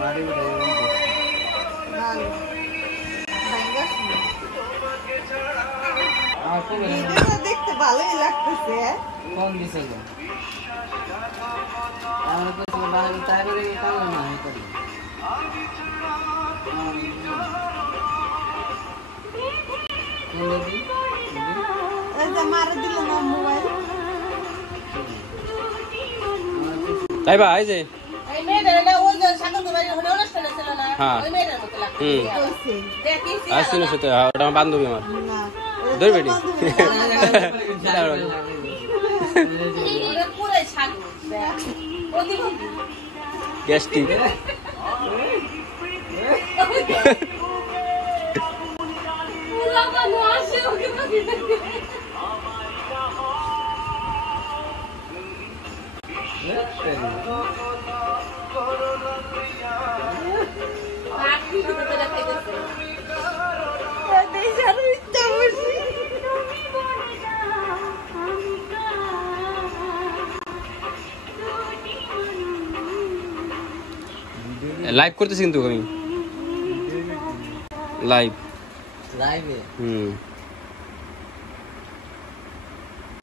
বাড়ি উঠে দেখতে ভালোই লাগতেছে। কোন দিছে গো আমরা তো বাড়ি তারে কালো না হে করি মারা দিল না মোবাইল তাই বা এই যে এই মেয়েটা ওই যে সাগর বাড়ি হলো অনুষ্ঠান ছিল না ওই মেয়েটার মতো লাগছে দেখিছি আসছিল সেটা ওটা আমার বান্ধবী আমার না ধর বেটি ওরে পুরো সাগর প্রতিবন্ধী গ্যাস্ট্রিক পুরো মানুষ আসে ওকে লাইভ করতেছি কিন্তু আমি লাইভ লাইভে হুম